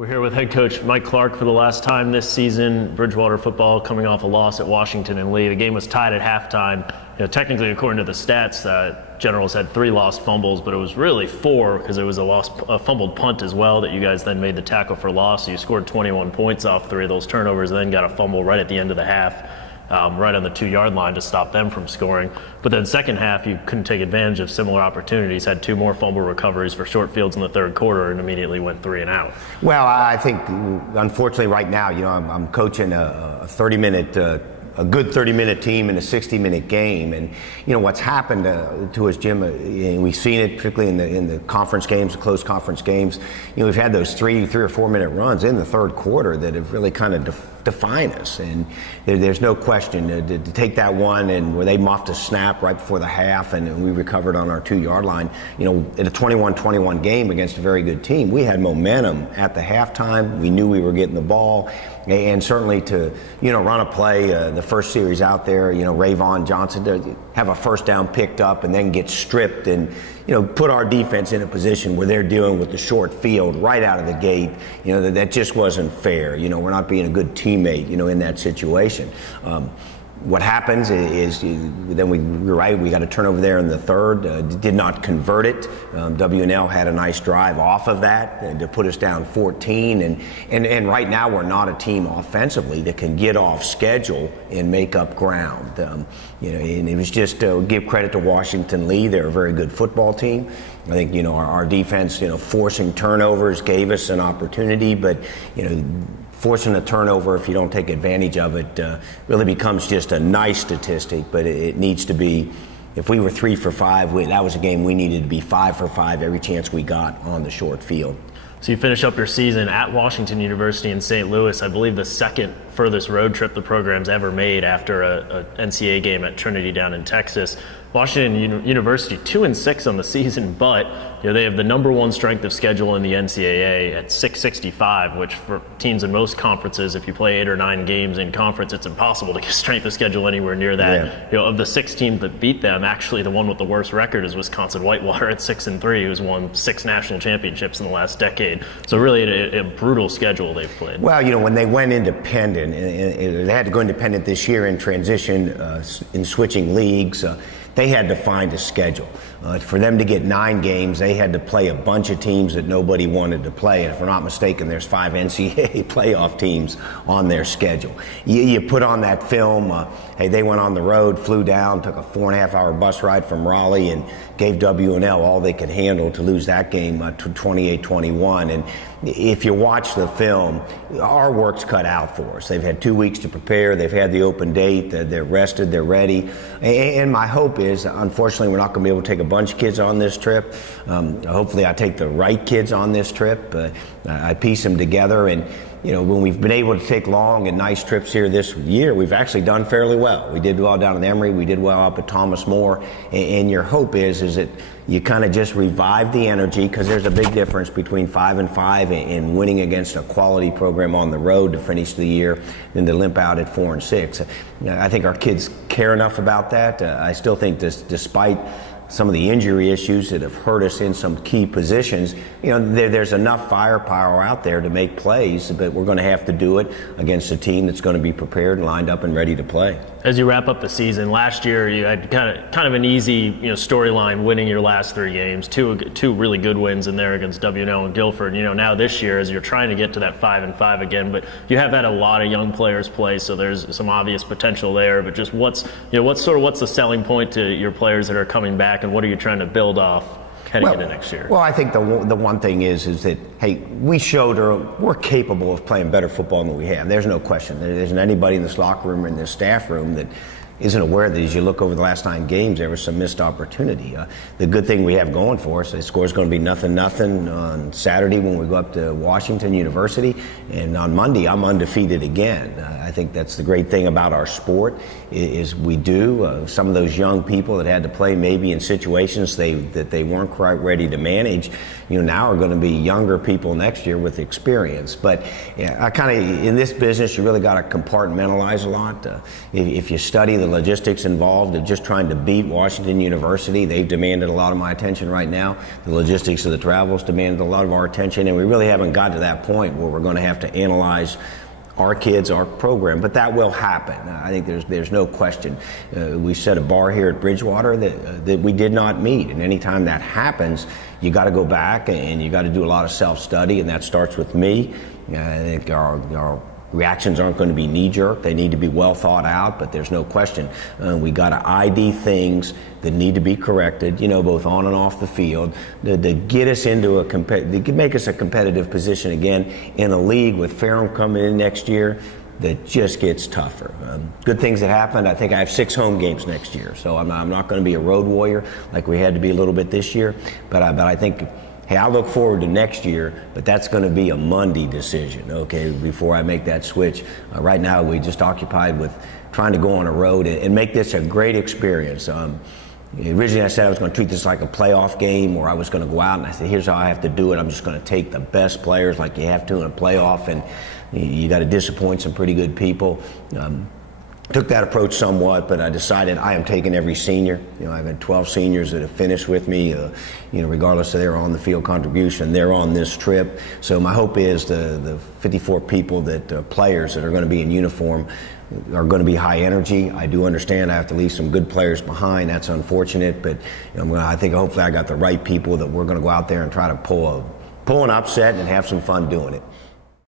We're here with head coach Mike Clark for the last time this season. Bridgewater football coming off a loss at Washington and Lee. The game was tied at halftime. Technically, according to the stats, Generals had 3 lost fumbles, but it was really 4 because it was a fumbled punt as well that you guys then made the tackle for loss. So you scored 21 points off 3 of those turnovers, and then got a fumble right at the end of the half. Right on the 2-yard line to stop them from scoring. But then second half, you couldn't take advantage of similar opportunities, had 2 more fumble recoveries for short fields in the third quarter, and immediately went 3 and out. Well, I think, unfortunately, right now, I'm coaching a 30-minute a good 30-minute team in a 60-minute game, and what's happened to us, Jim, and we've seen it particularly in the conference games, the close conference games. We've had those 3 or 4 minute runs in the third quarter that have really kind of define us, and there's no question to take that one, and where they muffed a snap right before the half, and we recovered on our 2-yard line. In a 21-21 game against a very good team, we had momentum at the halftime. We knew we were getting the ball, and certainly to run a play the first series out there, Rayvon Johnson to have a first down picked up and then get stripped and put our defense in a position where they're dealing with the short field right out of the gate. That just wasn't fair. We're not being a good teammate, in that situation. What happens is then we got a turnover there in the third, did not convert it. W&L had a nice drive off of that to put us down 14, and right now we're not a team offensively that can get off schedule and make up ground. And it was just give credit to Washington Lee. They're a very good football team. I think our defense forcing turnovers gave us an opportunity, but forcing a turnover, if you don't take advantage of it, really becomes just a nice statistic, but it needs to be, if we were 3 for 5, that was a game we needed to be 5 for 5 every chance we got on the short field. So you finish up your season at Washington University in St. Louis, I believe the second furthest road trip the program's ever made after a NCAA game at Trinity down in Texas. Washington University 2-6 on the season, but they have the #1 strength of schedule in the NCAA at 665, which for teams in most conferences, if you play 8 or 9 games in conference, it's impossible to get strength of schedule anywhere near that. Yeah. Of the 6 teams that beat them, actually the one with the worst record is Wisconsin Whitewater at 6-3, who's won 6 national championships in the last decade. So really a brutal schedule they've played. Well, when they went independent, and they had to go independent this year in transition, in switching leagues, they had to find a schedule. For them to get 9 games, they had to play a bunch of teams that nobody wanted to play. And if we're not mistaken, there's 5 NCAA playoff teams on their schedule. You put on that film, hey, they went on the road, flew down, took a 4.5-hour bus ride from Raleigh, and gave W&L all they could handle to lose that game 28-21. And if you watch the film, our work's cut out for us. They've had 2 weeks to prepare. They've had the open date. They're rested. They're ready. And my hope is, unfortunately, we're not going to be able to take a bunch of kids on this trip. Hopefully I take the right kids on this trip. I piece them together, and when we've been able to take long and nice trips here this year, we've actually done fairly well. We did well down at Emory. We did well up at Thomas More. And your hope is that you kind of just revive the energy, because there's a big difference between 5-5 and winning against a quality program on the road to finish the year than to limp out at 4-6. I think our kids care enough about that. I still think despite some of the injury issues that have hurt us in some key positions, there's enough firepower out there to make plays, but we're going to have to do it against a team that's going to be prepared and lined up and ready to play. As you wrap up the season, last year you had kind of an easy storyline, winning your last 3 games, two really good wins in there against W&L and Guilford. Now this year, as you're trying to get to that 5-5 again, but you have had a lot of young players play, so there's some obvious potential there. But just what's the selling point to your players that are coming back, and what are you trying to build off heading into next year? Well, I think the one thing is that, hey, we showed we're capable of playing better football than we have. There's no question. There isn't anybody in this locker room or in this staff room that isn't aware that as you look over the last 9 games, there was some missed opportunity. The good thing we have going for us, the score's going to be 0-0 on Saturday when we go up to Washington University, and on Monday I'm undefeated again. I think that's the great thing about our sport is we do. Some of those young people that had to play maybe in situations that they weren't quite ready to manage, now are going to be younger people next year with experience. But yeah, I kind of, in this business, you really got to compartmentalize a lot. If you study the logistics involved of just trying to beat Washington University, they've demanded a lot of my attention right now. The logistics of the travels demanded a lot of our attention, and we really haven't got to that point where we're going to have to analyze our kids, our program, but that will happen. I think there's no question. We set a bar here at Bridgewater that we did not meet, and anytime that happens, you got to go back and you got to do a lot of self-study, and that starts with me. I think our reactions aren't going to be knee-jerk. They need to be well thought out, but there's no question. We got to ID things that need to be corrected, both on and off the field, to get us into to make us a competitive position again in a league with Ferrum coming in next year that just gets tougher. Good things that happened. I think I have 6 home games next year, so I'm not going to be a road warrior like we had to be a little bit this year, but I think, hey, I look forward to next year, but that's going to be a Monday decision, okay, before I make that switch. Right now, we just occupied with trying to go on a road and make this a great experience. Originally, I said I was going to treat this like a playoff game, where I was going to go out and I said, here's how I have to do it. I'm just going to take the best players like you have to in a playoff, and you got to disappoint some pretty good people. Took that approach somewhat, but I decided I am taking every senior. I've had 12 seniors that have finished with me, regardless of their on-the-field contribution. They're on this trip. So my hope is the 54 people players that are going to be in uniform are going to be high energy. I do understand I have to leave some good players behind. That's unfortunate, but I think hopefully I got the right people that we're going to go out there and try to pull an upset and have some fun doing it.